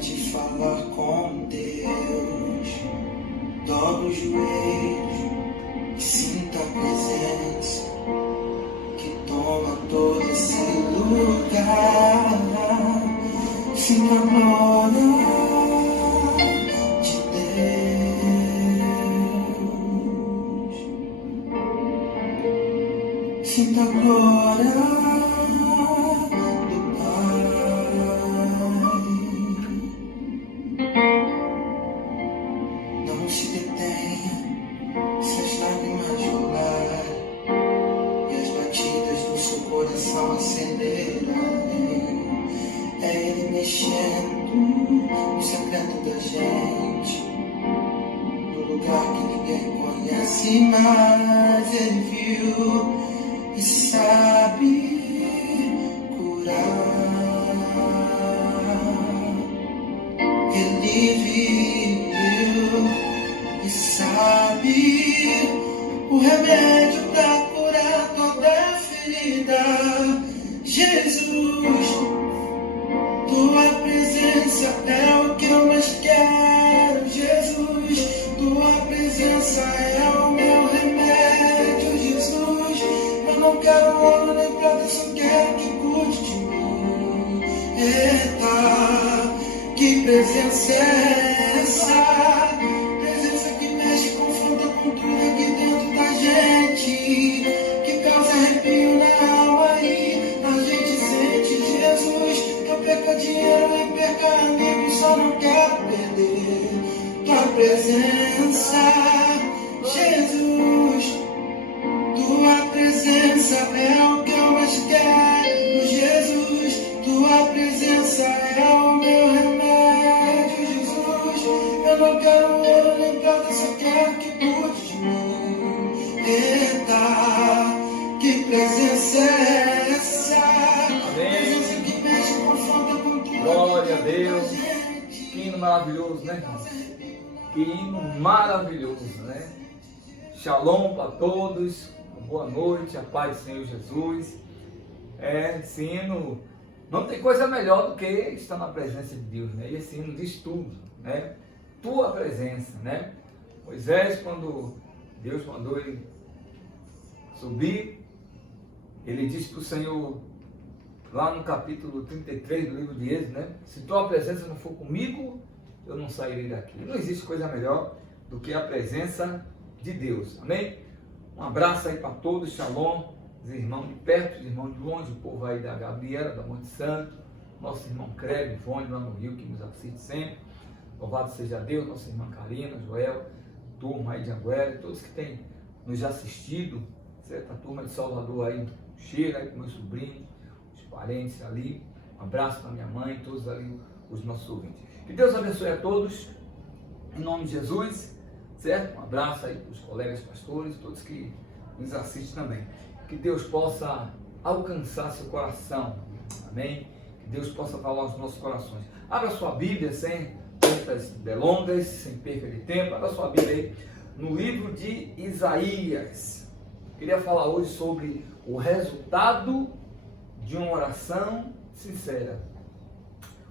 de falar com Deus. Dobra os joelhos e sinta a presença que toma todo esse lugar. Sinta a glória de Deus. Sinta a glória. Mexendo no secreto da gente, no lugar que ninguém conhece, mas Ele viu e sabe curar. Ele viu e sabe o remédio para curar toda ferida. Jesus, Tua presença é o que eu mais quero, Jesus. Tua presença é o meu remédio, Jesus. Eu não quero ouro nem prata, só quero que cuide de mim. Eita, que presença é essa? Presença que mexe, confronta com tudo aqui dentro da gente, que causa arrepio na alma e a gente sente, Jesus. Perca dinheiro e perca amigos, só não quero perder Tua presença, Jesus. Tua presença é o que eu mais quero, Jesus. Tua presença é o meu remédio, Jesus. Eu não quero ouro nem prata, só quero que cuide de mim. Eita, que presença é essa? Presença que mexe com glória a Deus. Que hino maravilhoso, né, irmão? Que hino maravilhoso, né? Shalom para todos, boa noite, a paz do Senhor Jesus. Esse hino, não tem coisa melhor do que estar na presença de Deus, né? E esse hino diz tudo, né? Tua presença, né? Moisés, quando Deus mandou ele subir, ele disse para o Senhor, lá no capítulo 33 do livro de Êxodo, né? Se tua presença não for comigo, eu não sairei daqui. Não existe coisa melhor do que a presença de Deus. Amém? Um abraço aí para todos, shalom, os irmãos de perto, os irmãos de longe, o povo aí da Gabriela, da Monte Santo, nosso irmão Creve, Ivone, lá no Rio, que nos assiste sempre. Louvado seja Deus, nossa irmã Karina, Joel, turma aí de Anguera, todos que têm nos assistido, certo? A turma de Salvador aí, cheira aí com meu sobrinho, parentes ali, um abraço para minha mãe, todos ali, os nossos ouvintes. Que Deus abençoe a todos, em nome de Jesus, certo? Um abraço aí para os colegas pastores, todos que nos assistem também. Que Deus possa alcançar seu coração, amém? Que Deus possa falar aos nossos corações. Abra sua Bíblia sem muitas delongas, sem perda de tempo, abra sua Bíblia aí no livro de Isaías. Queria falar hoje sobre o resultado de uma oração sincera.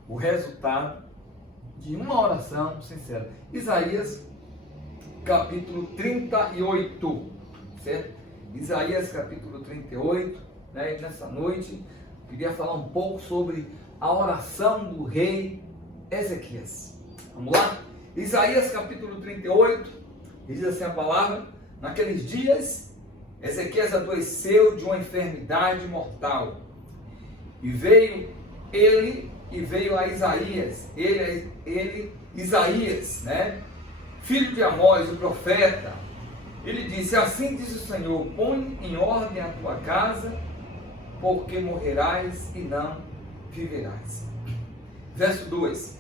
O resultado de uma oração sincera. Isaías capítulo 38, certo? Isaías capítulo 38, né? E nessa noite eu queria falar um pouco sobre a oração do rei Ezequias. Vamos lá? Isaías capítulo 38, diz assim a palavra: naqueles dias Ezequias adoeceu de uma enfermidade mortal. E veio a Isaías, Isaías, né? Filho de Amós, o profeta. Ele disse: assim diz o Senhor, põe em ordem a tua casa, porque morrerás e não viverás. Verso 2.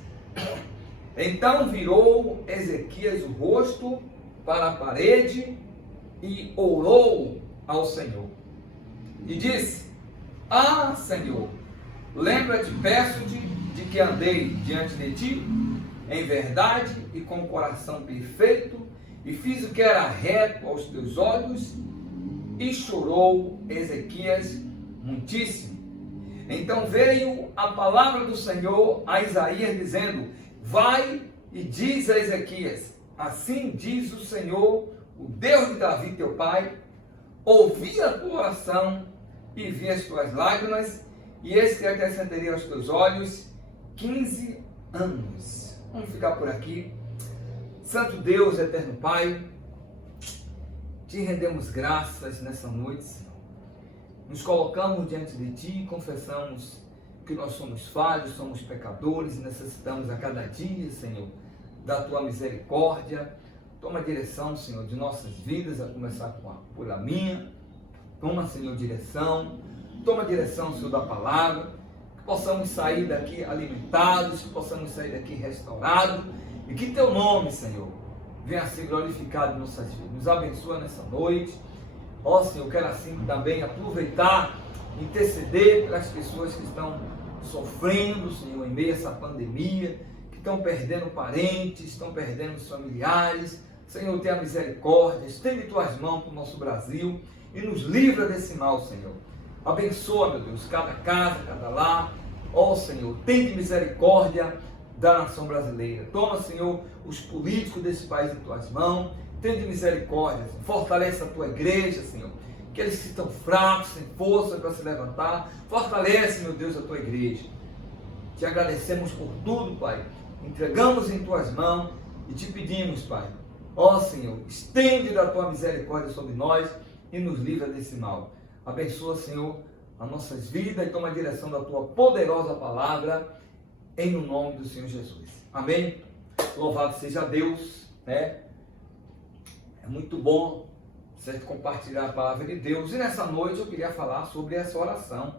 Então virou Ezequias o rosto para a parede e orou ao Senhor. E disse: ah, Senhor, lembra-te, peço-te, de que andei diante de ti, em verdade e com o coração perfeito, e fiz o que era reto aos teus olhos. E chorou Ezequias muitíssimo. Então veio a palavra do Senhor a Isaías dizendo: vai e diz a Ezequias, assim diz o Senhor, o Deus de Davi teu pai, ouvi a tua oração e vi as tuas lágrimas, e eis que acrescentarei aos teus olhos 15 anos. Vamos ficar por aqui. Santo Deus, eterno Pai, te rendemos graças nessa noite, Senhor. Nos colocamos diante de Ti e confessamos que nós somos falhos, somos pecadores e necessitamos a cada dia, Senhor, da Tua misericórdia. Toma direção, Senhor, de nossas vidas, a começar por a minha. Toma, Senhor, direção. Toma direção, Senhor, da palavra. Que possamos sair daqui alimentados, que possamos sair daqui restaurados. E que Teu nome, Senhor, venha a ser glorificado em nossas vidas. Nos abençoa nessa noite. Ó, Senhor, eu quero assim também aproveitar, interceder pelas pessoas que estão sofrendo, Senhor, em meio a essa pandemia, que estão perdendo parentes, estão perdendo familiares. Senhor, tenha misericórdia, estende Tuas mãos para o nosso Brasil e nos livra desse mal, Senhor. Abençoa, meu Deus, cada casa, cada lar. Ó, Senhor, tenha misericórdia da nação brasileira. Toma, Senhor, os políticos desse país em Tuas mãos. Tenha misericórdia, Senhor. Fortalece a Tua igreja, Senhor. Aqueles que estão fracos, sem força para se levantar. Fortalece, meu Deus, a Tua igreja. Te agradecemos por tudo, Pai. Entregamos em Tuas mãos e te pedimos, Pai. Ó, Senhor, estende a Tua misericórdia sobre nós e nos livra desse mal. Abençoa, Senhor, as nossas vidas e toma a direção da Tua poderosa palavra, em o nome do Senhor Jesus. Amém? Louvado seja Deus, né? É muito bom, certo, compartilhar a palavra de Deus. E nessa noite eu queria falar sobre essa oração.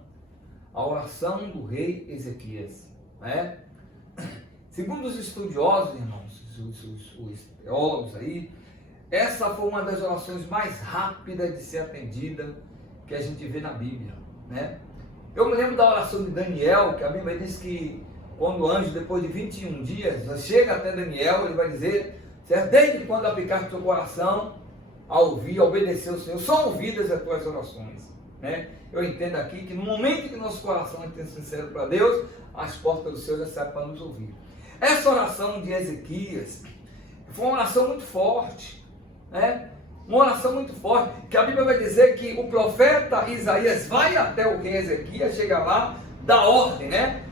A oração do rei Ezequias, né? Segundo os estudiosos, irmãos, os teólogos aí, essa foi uma das orações mais rápidas de ser atendida que a gente vê na Bíblia, né? Eu me lembro da oração de Daniel, que a Bíblia diz que quando o anjo, depois de 21 dias, chega até Daniel, ele vai dizer, certo? Desde quando aplicaste o teu coração a ouvir, a obedecer ao Senhor, são ouvidas as tuas orações, né? Eu entendo aqui que no momento que nosso coração é sincero para Deus, as portas do céu já se abrem para nos ouvir. Essa oração de Ezequias foi uma oração muito forte, né? Uma oração muito forte, que a Bíblia vai dizer que o profeta Isaías vai até o rei Ezequias, chega lá, dá ordem, né?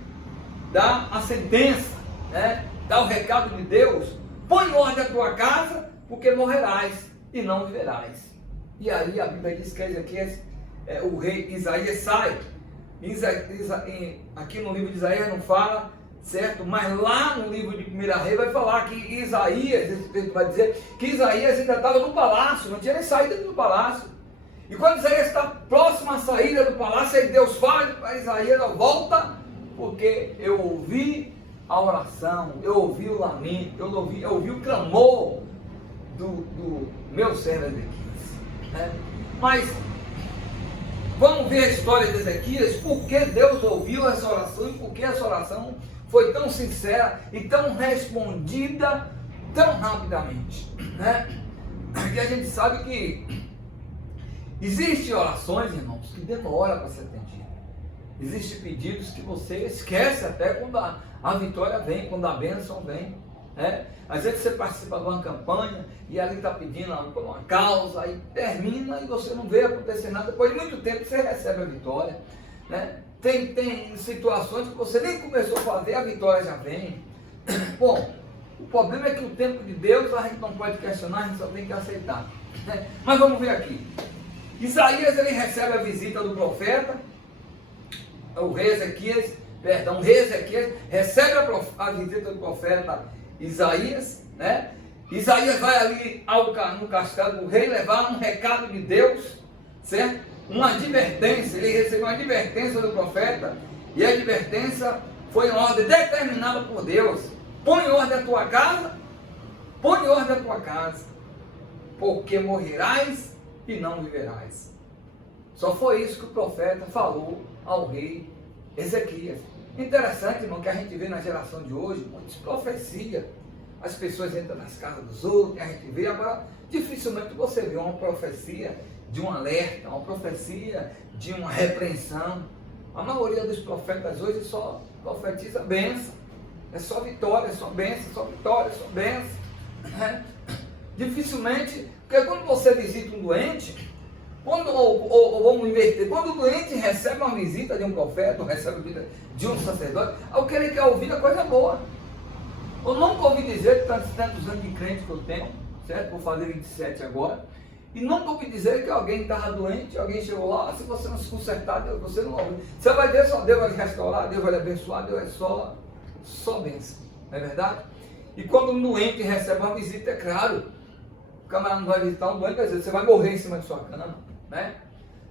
Dá a sentença, né? Dá o recado de Deus: põe em ordem a tua casa, porque morrerás e não viverás. E aí a Bíblia diz que Ezequias, o rei Isaías sai. Aqui no livro de Isaías não fala, certo? Mas lá no livro de 1 Rei vai falar que Isaías, esse texto vai dizer que Isaías ainda estava no palácio, não tinha nem saído do palácio. E quando Isaías está próximo à saída do palácio, aí Deus fala para Isaías: volta, porque eu ouvi a oração, eu ouvi o lamento, eu ouvi o clamor do meu servo Ezequias, né? Mas vamos ver a história de Ezequias, por que Deus ouviu essa oração e por que essa oração foi tão sincera e tão respondida tão rapidamente, né? Porque a gente sabe que existem orações, irmãos, que demoram para ser atendidas. Existem pedidos que você esquece até quando a vitória vem, quando a bênção vem, né? Às vezes você participa de uma campanha e ali está pedindo por uma causa, aí termina e você não vê acontecer nada. Depois de muito tempo você recebe a vitória, né? Tem situações que você nem começou a fazer, a vitória já vem. Bom, o problema é que o tempo de Deus a gente não pode questionar, a gente só tem que aceitar, né? Mas vamos ver aqui. Isaías, ele recebe a visita do profeta, o rei Ezequias recebe a visita do profeta Isaías, né? Isaías vai ali no castelo do rei levar um recado de Deus, certo? Uma advertência, ele recebeu uma advertência do profeta, e a advertência foi uma ordem determinada por Deus: põe em ordem a tua casa, porque morrerás e não viverás. Só foi isso que o profeta falou ao rei Ezequias. Interessante, irmão, que a gente vê na geração de hoje, muitas profecias. As pessoas entram nas casas dos outros, a gente vê. Agora, dificilmente você vê uma profecia de um alerta, uma profecia de uma repreensão. A maioria dos profetas hoje só profetiza bênção. É só vitória, é só bênção, só vitória, é só bênção. Né? Dificilmente, porque quando você visita um doente, ou vamos inverter, quando o doente recebe uma visita de um profeta, ou recebe a visita de um sacerdote, o que ele quer ouvir é coisa boa. Eu nunca ouvi dizer que tantos anos de crente que eu tenho, certo? Vou fazer 27 agora. E nunca ouvi dizer que alguém estava doente, alguém chegou lá, se você não se consertar, Deus, você não ouve. Você vai ver só Deus vai restaurar, Deus vai lhe abençoar, Deus é só bênção. Não é verdade? E quando um doente recebe uma visita, é claro, o camarada não vai visitar um doente, vai dizer, você vai morrer em cima de sua cama, né?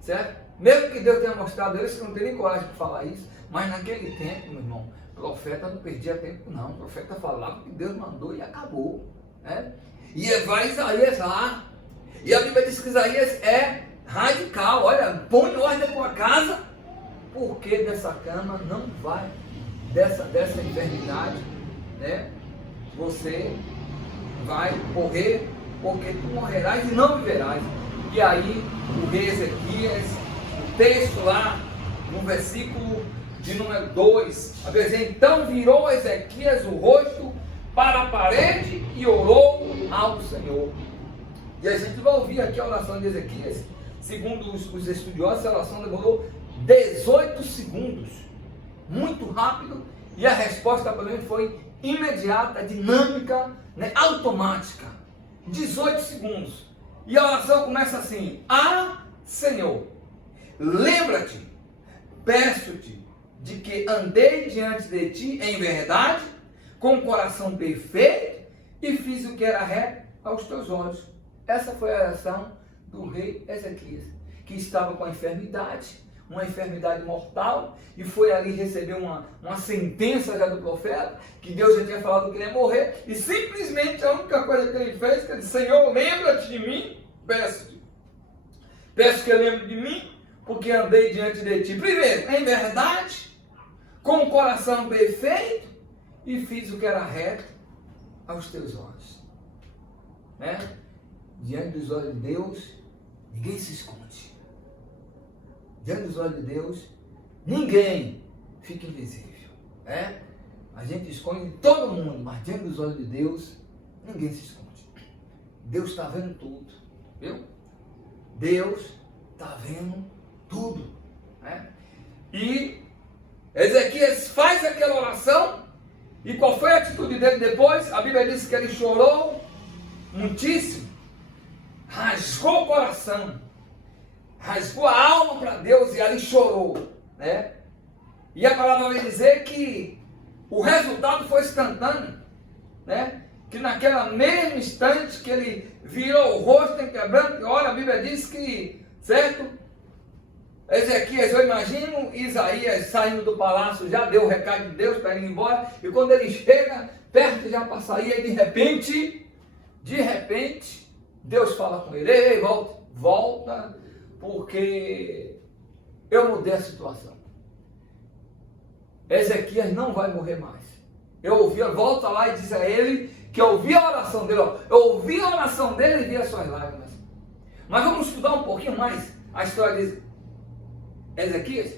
Certo? Mesmo que Deus tenha mostrado a ele, você não tem nem coragem de falar isso, mas naquele tempo, meu irmão, o profeta não perdia tempo não, o profeta falava que Deus mandou e acabou, né? E vai Isaías lá, e a Bíblia diz que Isaías é radical, olha, põe ordem na tua casa, porque dessa cama não vai, dessa enfermidade, né? Você vai morrer, porque tu morrerás e não viverás. E aí o rei Ezequias, o texto lá, no versículo de número 2, a Bíblia diz, então virou Ezequias o rosto para a parede e orou ao Senhor. E a gente vai ouvir aqui a oração de Ezequias. Segundo os estudiosos, a oração demorou 18 segundos, muito rápido, e a resposta para ele foi imediata, dinâmica, né, automática. 18 segundos. E a oração começa assim: Senhor, lembra-te, peço-te, de que andei diante de ti em verdade, com o coração perfeito, e fiz o que era reto aos teus olhos. Essa foi a oração do rei Ezequias, que estava com a enfermidade, uma enfermidade mortal, e foi ali receber uma sentença já do profeta, que Deus já tinha falado que ele ia morrer, e simplesmente a única coisa que ele fez, que ele disse, Senhor, lembra-te de mim, peço que ele lembre de mim, porque andei diante de ti, primeiro, em verdade, com o coração perfeito, e fiz o que era reto aos teus olhos, né? Diante dos olhos de Deus, ninguém se esconde. Diante dos olhos de Deus, ninguém fica invisível, né? A gente esconde todo mundo, mas diante dos olhos de Deus, ninguém se esconde. Deus está vendo tudo, viu? Deus está vendo tudo, né? E Ezequias faz aquela oração, e qual foi a atitude dele depois? A Bíblia diz que ele chorou muitíssimo, rasgou o coração, rasgou a alma para Deus e ali chorou, né? E a palavra vai dizer que o resultado foi instantâneo, né? Que naquela mesmo instante que ele virou o rosto em quebranto, olha, a Bíblia diz que, certo? Ezequias, eu imagino Isaías saindo do palácio, já deu o recado de Deus para ir embora, e quando ele chega perto já para sair, de repente, Deus fala com ele, ei, volta, porque eu mudei a situação. Ezequias não vai morrer mais. Volta lá e diz a ele que eu ouvi a oração dele, eu ouvi a oração dele e vi as suas lágrimas. Mas vamos estudar um pouquinho mais a história de Ezequias.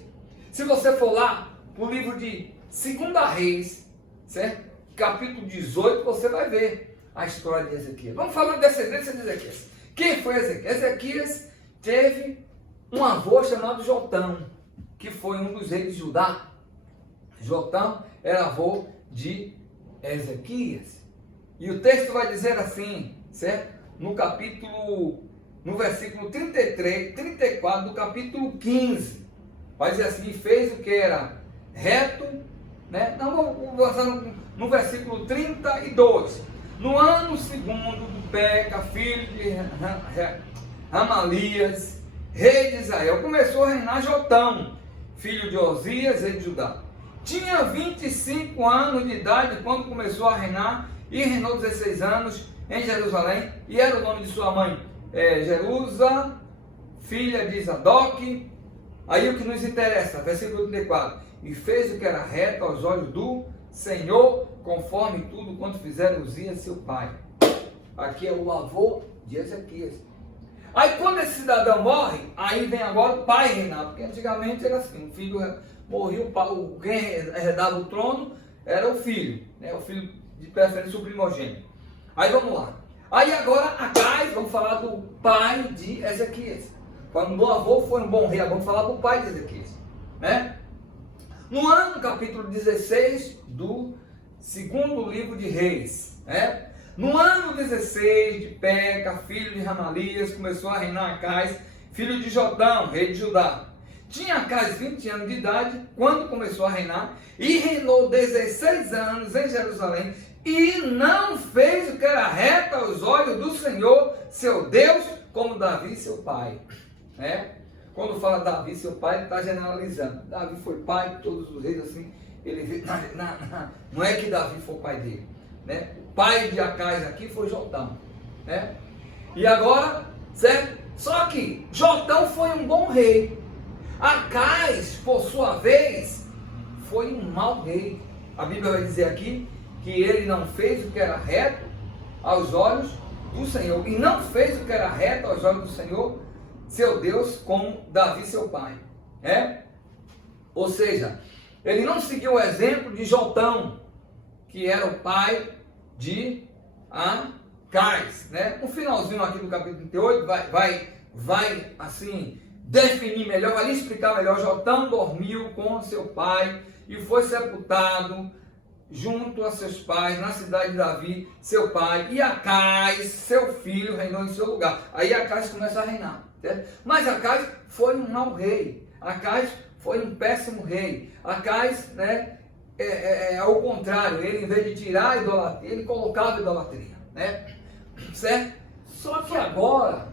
Se você for lá para o livro de 2 Reis, certo? Capítulo 18, você vai ver a história de Ezequias. Vamos falar da descendência de Ezequias. Quem foi Ezequias? Ezequias teve um avô chamado Jotão, que foi um dos reis de Judá. Jotão era avô de Ezequias. E o texto vai dizer assim, certo? No versículo 33, 34 do capítulo 15. Vai dizer assim, fez o que era reto, né? Não, vou passar no versículo 32. No ano segundo do Peca, filho de Ramalias, rei de Israel, começou a reinar Jotão, filho de Osias, rei de Judá. Tinha 25 anos de idade quando começou a reinar, e reinou 16 anos em Jerusalém, e era o nome de sua mãe, Jerusa, filha de Zadok. Aí o que nos interessa, versículo 34, e fez o que era reto aos olhos do Senhor, conforme tudo quanto fizeram Uzias seu pai. Aqui é o avô de Ezequias. Aí quando esse cidadão morre, aí vem agora o pai reinar, porque antigamente era assim, morria quem herdava o trono era o filho, né? O filho de preferência o primogênito. Aí vamos lá. Aí agora Acais, vamos falar do pai de Ezequias. Quando o avô foi um bom rei, vamos falar do pai de Ezequias, né? No ano, capítulo 16 do segundo livro de Reis, né? No ano 16 de Peca, filho de Ramalias, começou a reinar Acais, filho de Jotão, rei de Judá. Tinha Acais 20 anos de idade quando começou a reinar e reinou 16 anos em Jerusalém e não fez o que era reto aos olhos do Senhor, seu Deus, como Davi, seu pai, né? Quando fala Davi, seu pai, ele está generalizando. Davi foi pai de todos os reis, assim, ele não é que Davi foi o pai dele, né? O pai de Acais aqui foi Jotão, né? E agora, certo? Só que Jotão foi um bom rei. Acais, por sua vez, foi um mau rei. A Bíblia vai dizer aqui que ele não fez o que era reto aos olhos do Senhor. E não fez o que era reto aos olhos do Senhor, seu Deus, como Davi, seu pai. Ou seja, ele não seguiu o exemplo de Jotão, que era o pai de Acais, né? No finalzinho aqui do capítulo 38, vai assim, definir melhor, vai lhe explicar melhor. Jotão dormiu com seu pai e foi sepultado junto a seus pais, na cidade de Davi, seu pai, e Acais, seu filho, reinou em seu lugar. Aí Acais começa a reinar, certo? Mas Acais foi um mau rei, Acais foi um péssimo rei. Acais, né, ao contrário, ele, em vez de tirar a idolatria, ele colocava a idolatria, né? Certo? Só que agora,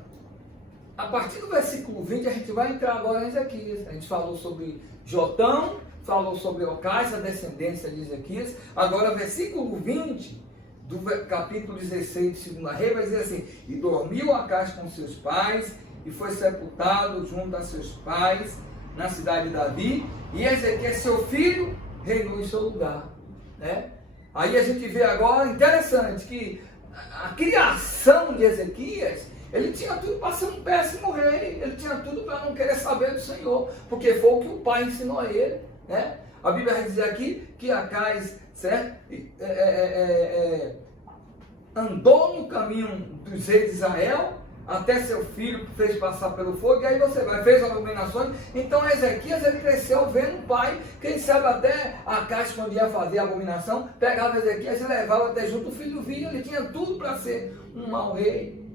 a partir do versículo 20, a gente vai entrar agora em Ezequias. A gente falou sobre Jotão, falou sobre Acais, a descendência de Ezequias. Agora, versículo 20 do capítulo 16 de 2 Reis vai dizer assim: e dormiu Acais com seus pais, e foi sepultado junto a seus pais, na cidade de Davi, e Ezequias, seu filho, reinou em seu lugar, né? Aí a gente vê agora, interessante, que a criação de Ezequias, ele tinha tudo para ser um péssimo rei, ele tinha tudo para não querer saber do Senhor, porque foi o que o pai ensinou a ele, né? A Bíblia vai dizer aqui que Acais, certo? Andou no caminho dos reis de Israel, até seu filho fez passar pelo fogo, e aí você vai, fez abominações. Então Ezequias, ele cresceu vendo o pai, quem sabe até Acais, quando ia fazer a abominação, pegava Ezequias e levava até junto, o filho vinha, ele tinha tudo para ser um mau rei.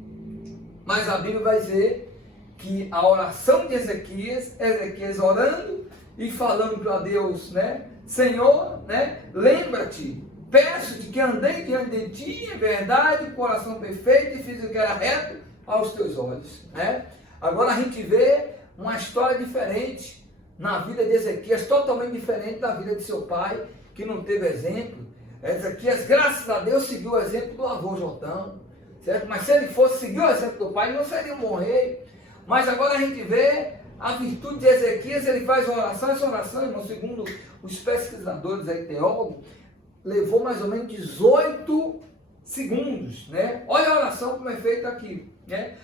Mas a Bíblia vai dizer que a oração de Ezequias orando e falando para Deus, né? Senhor, né? Lembra-te, peço-te que andei diante de ti em verdade, com coração perfeito, e fiz o que era reto aos teus olhos, né? Agora a gente vê uma história diferente na vida de Ezequias, totalmente diferente da vida de seu pai, que não teve exemplo. Ezequias, graças a Deus, seguiu o exemplo do avô Jotão, certo? Mas se ele fosse seguir o exemplo do pai, ele não seria um bom rei. Mas agora a gente vê a virtude de Ezequias, ele faz uma oração. Essa oração, irmão, segundo os pesquisadores aí, teólogos, levou mais ou menos 18 segundos, né? Olha a oração como é feita aqui, né?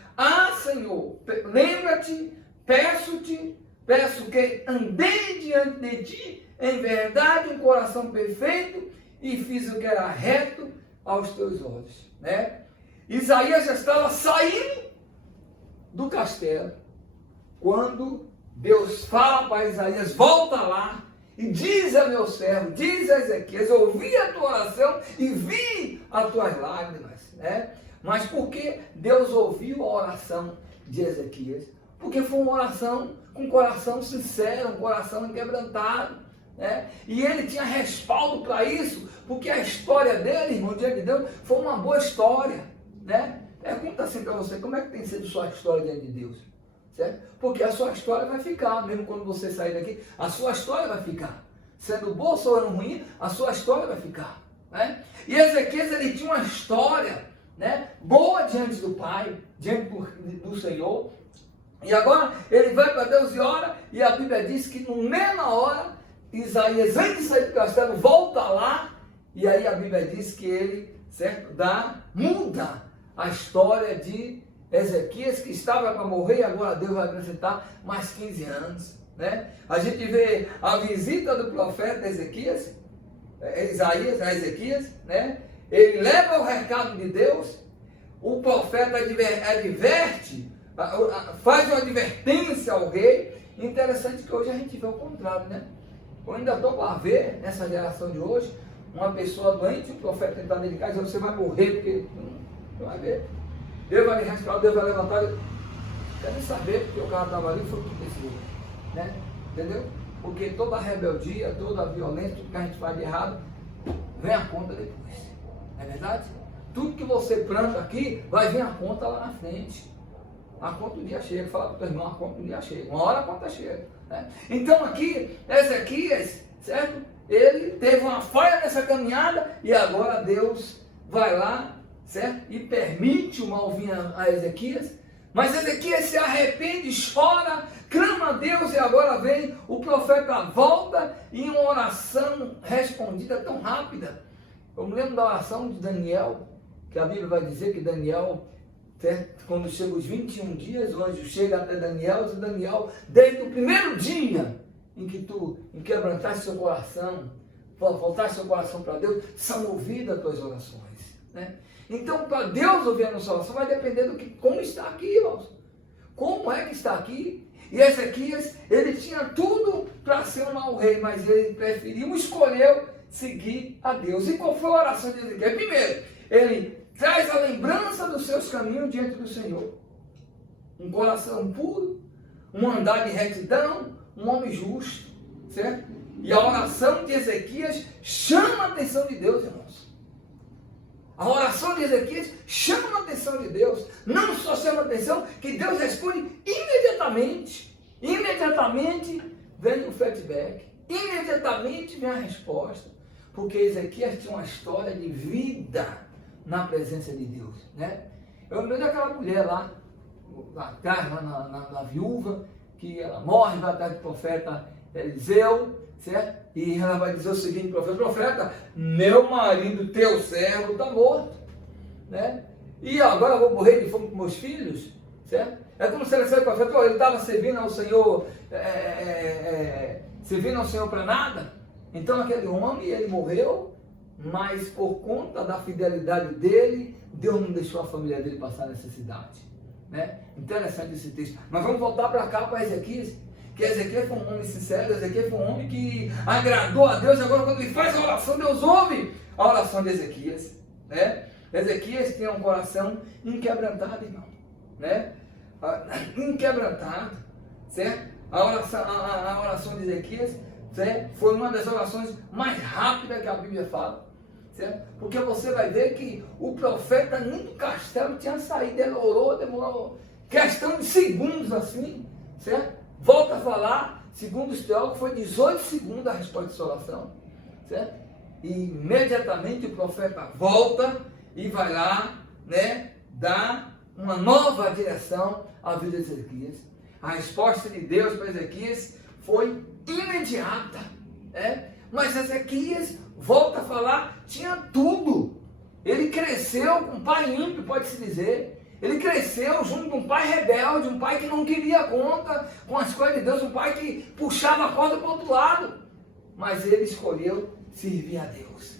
Senhor, lembra-te, peço que andei diante de ti em verdade, um coração perfeito, e fiz o que era reto aos teus olhos, né? Isaías já estava saindo do castelo quando Deus fala para Isaías: volta lá e diz a meu servo, diz a Ezequias, ouvi a tua oração e vi as tuas lágrimas, né? Mas por que Deus ouviu a oração de Ezequias? Porque foi uma oração com um coração sincero, um coração inquebrantado, né? E ele tinha respaldo para isso, porque a história dele, irmão, diante de Deus, foi uma boa história, né? Pergunta assim para você: como é que tem sido sua história diante de Deus? Certo? Porque a sua história vai ficar, mesmo quando você sair daqui, a sua história vai ficar. Sendo boa ou sendo ruim, a sua história vai ficar, né? E Ezequias, ele tinha uma história, né, boa diante do Pai, diante do Senhor. E agora ele vai para Deus e ora, e a Bíblia diz que no mesma hora, Isaías, antes de sair do castelo, volta lá, e aí a Bíblia diz que ele, certo, muda a história de Ezequias, que estava para morrer, e agora Deus vai acrescentar mais 15 anos. né? A gente vê a visita do profeta Isaías, a Ezequias, né? Ele leva o recado de Deus, o profeta adverte, faz uma advertência ao rei. Interessante que hoje a gente vê o contrário, né? Eu ainda estou para ver, nessa geração de hoje, uma pessoa doente, o profeta entrar dentro de casa e dizer, você vai morrer, porque não vai ver. Deus vai lhe restaurar, Deus vai levantar. Quer nem saber, porque o cara estava ali e foi tudo desse jeito, né? Entendeu? Porque toda a rebeldia, toda a violência, tudo que a gente faz de errado, vem a conta depois. Não é verdade? Tudo que você planta aqui, vai vir a conta lá na frente. A conta do dia chega. Fala para o teu irmão, a conta do dia chega. Uma hora a conta chega. Né? Então aqui, Ezequias, certo? Ele teve uma falha nessa caminhada e agora Deus vai lá, certo? E permite o mal vir a Ezequias. Mas Ezequias se arrepende, chora, clama a Deus e agora vem o profeta volta em uma oração respondida tão rápida. Eu me lembro da oração de Daniel, que a Bíblia vai dizer que Daniel, certo? Quando chega os 21 dias, o anjo chega até Daniel, e diz, Daniel, desde o primeiro dia em que tu quebrantaste seu coração, voltaste seu coração para Deus, são ouvidas as tuas orações, né? Então, para Deus ouvir a nossa oração, vai depender do que, como está aqui, irmãos. Como é que está aqui? E Ezequias, ele tinha tudo para ser um mau rei, mas ele preferiu, escolheu seguir a Deus. E qual foi a oração de Ezequias? Primeiro, ele traz a lembrança dos seus caminhos diante do Senhor. Um coração puro, um andar de retidão, um homem justo, certo? E a oração de Ezequias chama a atenção de Deus, irmãos. A oração de Ezequias chama a atenção de Deus. Não só chama a atenção, que Deus responde imediatamente. Imediatamente vem o feedback. Imediatamente vem a resposta. Porque Ezequias tinha uma história de vida na presença de Deus, né? Eu me lembro daquela mulher lá atrás, na viúva, que ela morre, vai atrás do profeta Eliseu, certo? E ela vai dizer o seguinte, profeta, meu marido, teu servo, está morto, né? E agora eu vou morrer de fome com meus filhos, certo? É como se ela dissesse, profeta, ele estava servindo ao Senhor, servindo ao Senhor para nada. Então aquele homem, ele morreu, mas por conta da fidelidade dele, Deus não deixou a família dele passar necessidade, né? Interessante esse texto. Mas vamos voltar para cá, para Ezequias. Que Ezequias foi um homem sincero, Ezequias foi um homem que agradou a Deus. Agora quando ele faz a oração, Deus ouve a oração de Ezequias, né? Ezequias tinha um coração inquebrantado, irmão, né? Inquebrantado, certo? A oração de Ezequias, certo? Foi uma das orações mais rápidas que a Bíblia fala, certo? Porque você vai ver que o profeta nem do castelo tinha saído, ele orou, demorou questão de segundos assim, certo? Volta a falar, segundo os teólogos, foi 18 segundos a resposta de sua oração, certo? E imediatamente o profeta volta e vai lá, né, dar uma nova direção à vida de Ezequias. A resposta de Deus para Ezequias foi imediata, né? Mas Ezequias, volta a falar, tinha tudo. Ele cresceu com um pai ímpio, pode-se dizer. Ele cresceu junto de um pai rebelde, um pai que não queria conta com as coisas de Deus, um pai que puxava a corda para o outro lado. Mas ele escolheu servir a Deus.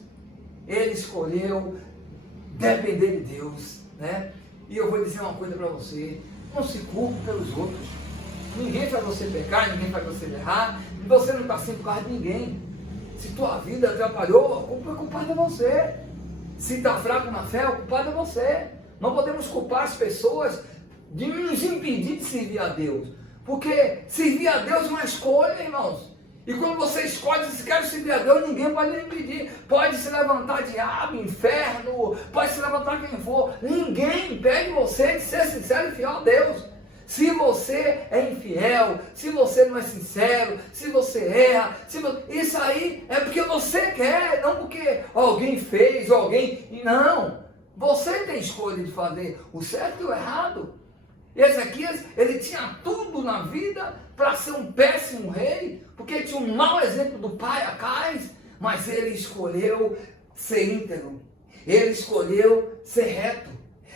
Ele escolheu depender de Deus, né? E eu vou dizer uma coisa para você, não se culpe pelos outros. Ninguém faz você pecar, ninguém faz você errar, e você não está sendo por causa de ninguém. Se tua vida atrapalhou, a culpada é você. Se está fraco na fé, o culpado é você. Não podemos culpar as pessoas de nos impedir de servir a Deus. Porque servir a Deus é uma escolha, irmãos. E quando você escolhe, se quer servir a Deus, ninguém pode lhe impedir. Pode se levantar diabo, inferno, pode se levantar quem for. Ninguém impede você de ser sincero e fiel a Deus. Se você é infiel, se você não é sincero, se você erra, isso aí é porque você quer, não porque alguém fez, alguém... Não, você tem escolha de fazer o certo e o errado. Ezequias, ele tinha tudo na vida para ser um péssimo rei, porque tinha um mau exemplo do pai Acais, mas ele escolheu ser íntegro, ele escolheu ser reto,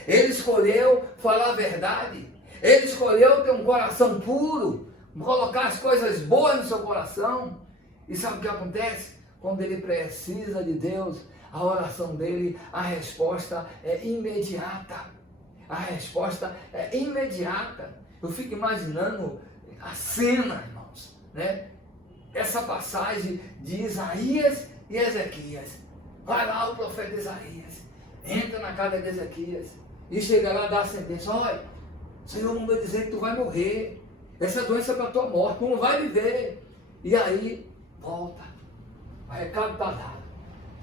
ele escolheu falar a verdade, ele escolheu ter um coração puro, colocar as coisas boas no seu coração. E sabe o que acontece? Quando ele precisa de Deus, a oração dele, a resposta é imediata. A resposta é imediata. Eu fico imaginando a cena, irmãos, né? Essa passagem de Isaías e Ezequias. Vai lá o profeta Isaías, entra na casa de Ezequias e chega lá e dá a sentença: olha, o Senhor mandou dizer que tu vai morrer, essa doença é para a tua morte, tu não vai viver. E aí, volta, o recado está dado.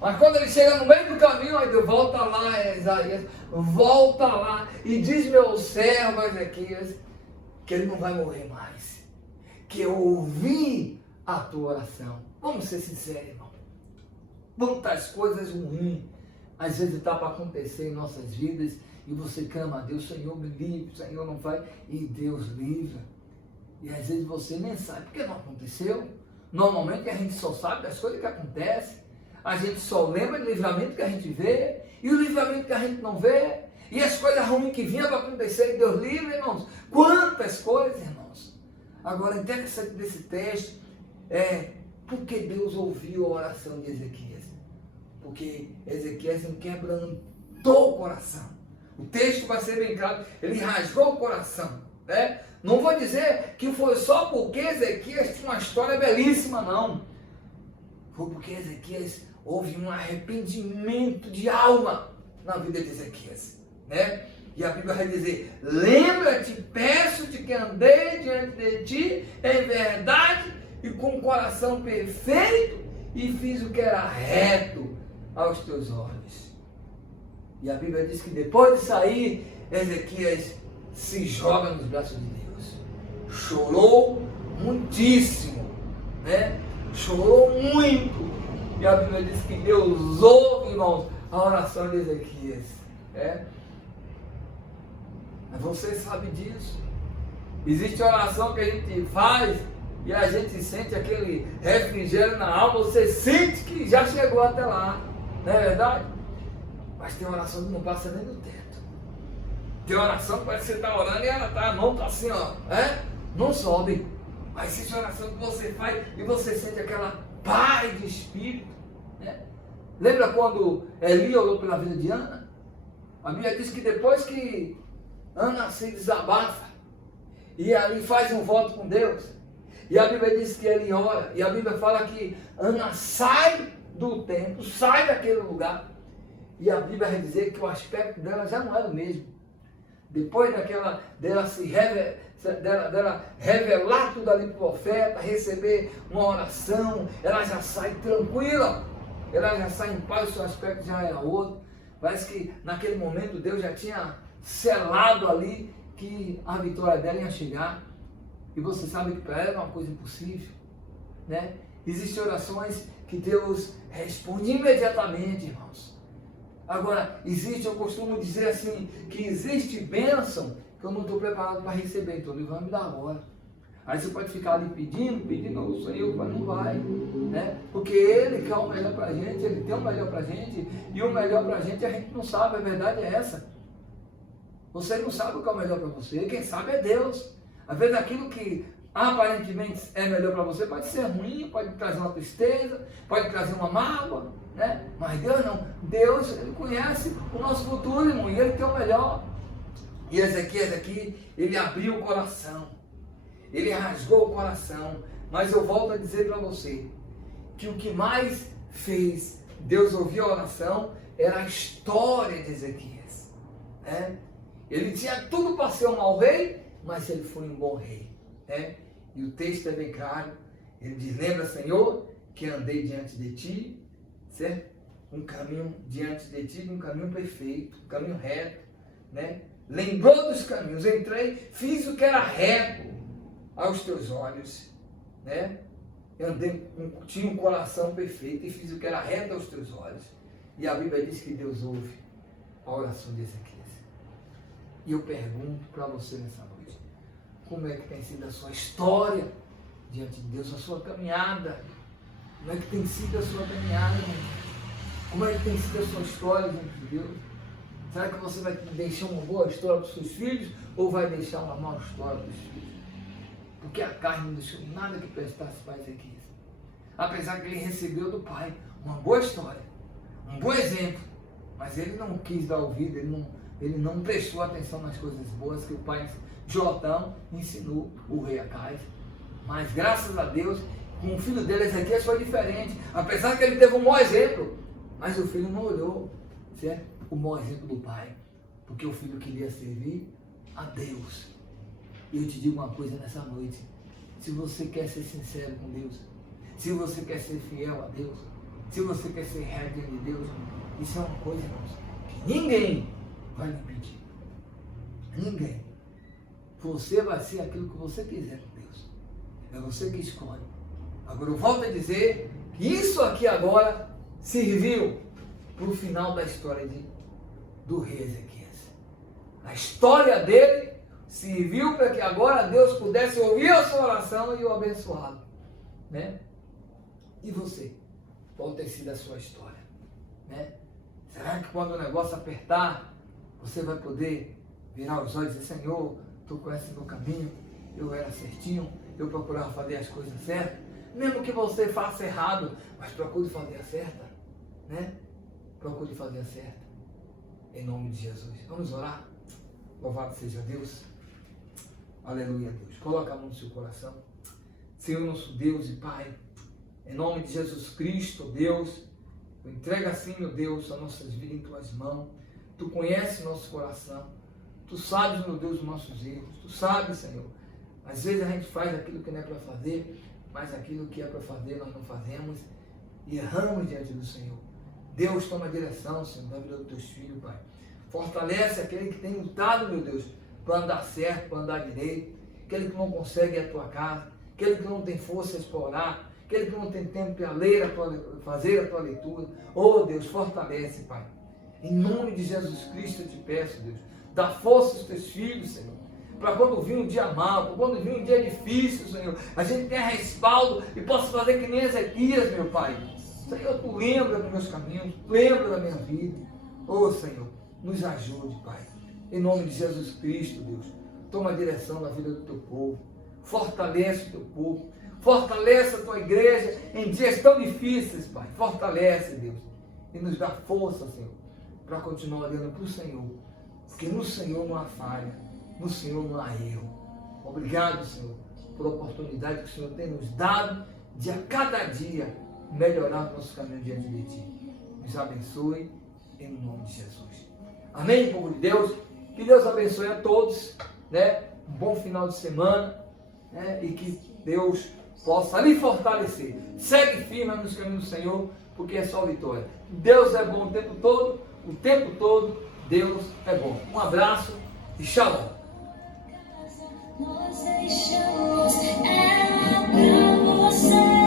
Mas quando ele chega no meio do caminho, aí Deus volta lá, Isaías, volta lá e diz meu servo Ezequias que ele não vai morrer mais, que eu ouvi a tua oração. Vamos ser sinceros, irmão. Quantas coisas ruins às vezes está para acontecer em nossas vidas e você clama a Deus: Senhor, me livre, Senhor, não vai, e Deus livra. E às vezes você nem sabe porque não aconteceu. Normalmente a gente só sabe das coisas que acontecem, a gente só lembra do livramento que a gente vê, e o livramento que a gente não vê, e as coisas ruins que vinham para acontecer, e Deus livre, irmãos. Quantas coisas, irmãos. Agora, interessante desse texto é porque Deus ouviu a oração de Ezequias. Porque Ezequias quebrantou o coração. O texto vai ser bem claro, ele rasgou o coração, né? Não vou dizer que foi só porque Ezequias tinha uma história belíssima, não. Foi porque Ezequias houve um arrependimento de alma na vida de Ezequias, né? E a Bíblia vai dizer: lembra-te, peço-te que andei diante de ti em verdade e com o coração perfeito e fiz o que era reto aos teus olhos. E a Bíblia diz que depois de sair, Ezequias se joga nos braços de Deus. Chorou muitíssimo, né? Chorou muito. E a Bíblia diz que Deus ouve, irmãos, a oração de Ezequias, né? Mas você sabe disso. Existe oração que a gente faz e a gente sente aquele refrigério na alma, você sente que já chegou até lá, não é verdade? Mas tem oração que não passa nem do teto. Tem oração que parece que você está orando e a mão está assim, ó, não sobe. Mas existe oração que você faz e você sente aquela paz de espírito, né? Lembra quando Eli orou pela vida de Ana? A Bíblia diz que depois que Ana se desabafa e ali faz um voto com Deus, e a Bíblia diz que ele ora, e a Bíblia fala que Ana sai do templo, sai daquele lugar, e a Bíblia vai dizer que o aspecto dela já não era o mesmo. Depois dela revelar tudo ali para o profeta, receber uma oração, ela já sai tranquila, ela já sai em paz, o seu aspecto já era outro. Parece que naquele momento Deus já tinha selado ali que a vitória dela ia chegar. E você sabe que para ela é uma coisa impossível, né? Existem orações que Deus responde imediatamente, irmãos. Agora, eu costumo dizer assim, que existe bênção que eu não estou preparado para receber, então Deus vai me dar agora. Aí você pode ficar ali pedindo ao Senhor, mas não vai, né? Porque Ele quer o melhor para a gente, Ele tem o melhor para a gente, e o melhor para a gente não sabe, a verdade é essa. Você não sabe o que é o melhor para você, quem sabe é Deus. Às vezes aquilo que aparentemente é melhor para você pode ser ruim, pode trazer uma tristeza, pode trazer uma mágoa, né? Mas Deus não. Deus, Ele conhece o nosso futuro, irmão, e Ele tem o melhor. E Ezequias aqui, ele abriu o coração, ele rasgou o coração. Mas eu volto a dizer para você, que o que mais fez Deus ouvir a oração era a história de Ezequias, né? Ele tinha tudo para ser um mau rei, mas ele foi um bom rei, né? E o texto é bem claro, ele diz: lembra, Senhor, que andei diante de ti, certo? Um caminho diante de ti, um caminho perfeito, um caminho reto, né? Lembrou dos caminhos, entrei, fiz o que era reto aos teus olhos, né? Eu andei, tinha um coração perfeito e fiz o que era reto aos teus olhos. E a Bíblia diz que Deus ouve a oração de Ezequias. E eu pergunto para você nessa noite, como é que tem sido a sua história diante de Deus, a sua caminhada? Como é que tem sido a sua caminhada, irmão? Como é que tem sido a sua história diante de Deus? Será que você vai deixar uma boa história para os seus filhos ou vai deixar uma má história para os filhos? porque a carne não deixou nada que prestasse para Ezequias. Apesar que ele recebeu do pai uma boa história, um bom exemplo, mas ele não quis dar ouvido, ele não prestou atenção nas coisas boas que o pai Jotão ensinou o rei Acais. Mas graças a Deus, com o filho dele, Ezequias, foi diferente. Apesar que ele teve um mau exemplo, mas o filho não olhou, certo? O mau exemplo do pai, porque o filho queria servir a Deus. E eu te digo uma coisa nessa noite: se você quer ser sincero com Deus, se você quer ser fiel a Deus, se você quer ser reto diante de Deus, isso é uma coisa, irmãos, que ninguém vai lhe impedir. Ninguém. Você vai ser aquilo que você quiser com Deus. É você que escolhe. Agora eu volto a dizer que isso aqui agora serviu para o final da história do rei Ezequias. A história dele serviu para que agora Deus pudesse ouvir a sua oração e o abençoá-lo, né? E você? Qual tem sido a sua história, né? Será que quando o negócio apertar, você vai poder virar os olhos e dizer: Senhor, tu conheces o meu caminho, eu era certinho, eu procurava fazer as coisas certas, mesmo que você faça errado, mas procure fazer a certa, né? Procure fazer a certa, em nome de Jesus. Vamos orar? Louvado seja Deus. Aleluia, Deus. Coloca a mão no seu coração. Senhor, nosso Deus e Pai, em nome de Jesus Cristo, Deus, entrega assim, meu Deus, as nossas vidas em Tuas mãos. Tu conheces nosso coração. Tu sabes, meu Deus, os nossos erros. Tu sabes, Senhor. Às vezes a gente faz aquilo que não é para fazer, mas aquilo que é para fazer nós não fazemos e erramos diante do Senhor. Deus, toma a direção, Senhor, da vida dos Teus filhos, Pai. Fortalece aquele que tem lutado, meu Deus, para andar certo, para andar direito. Aquele que não consegue ir à Tua casa, aquele que não tem forças para orar, aquele que não tem tempo para ler, fazer a Tua leitura. Oh, Deus, fortalece, Pai. Em nome de Jesus Cristo eu te peço, Deus, dá força aos Teus filhos, Senhor, para quando vir um dia mau, para quando vir um dia difícil, Senhor, a gente tenha respaldo e possa fazer que nem Ezequias, meu Pai. Senhor, Tu lembra dos meus caminhos, lembra da minha vida. Oh, Senhor, nos ajude, Pai. Em nome de Jesus Cristo, Deus, toma a direção da vida do Teu povo, fortalece o Teu povo, fortalece a Tua igreja em dias tão difíceis, Pai. Fortalece, Deus, e nos dá força, Senhor, para continuar olhando para o Senhor, porque no Senhor não há falha, no Senhor não há erro. Obrigado, Senhor, pela oportunidade que o Senhor tem nos dado de a cada dia melhorar o nosso caminho diante de Ti. Nos abençoe em nome de Jesus. Amém, povo de Deus? Que Deus abençoe a todos, né? Um bom final de semana, né? E que Deus possa lhe fortalecer. Segue firme nos caminhos do Senhor, porque é só vitória. Deus é bom o tempo todo Deus é bom. Um abraço e shalom.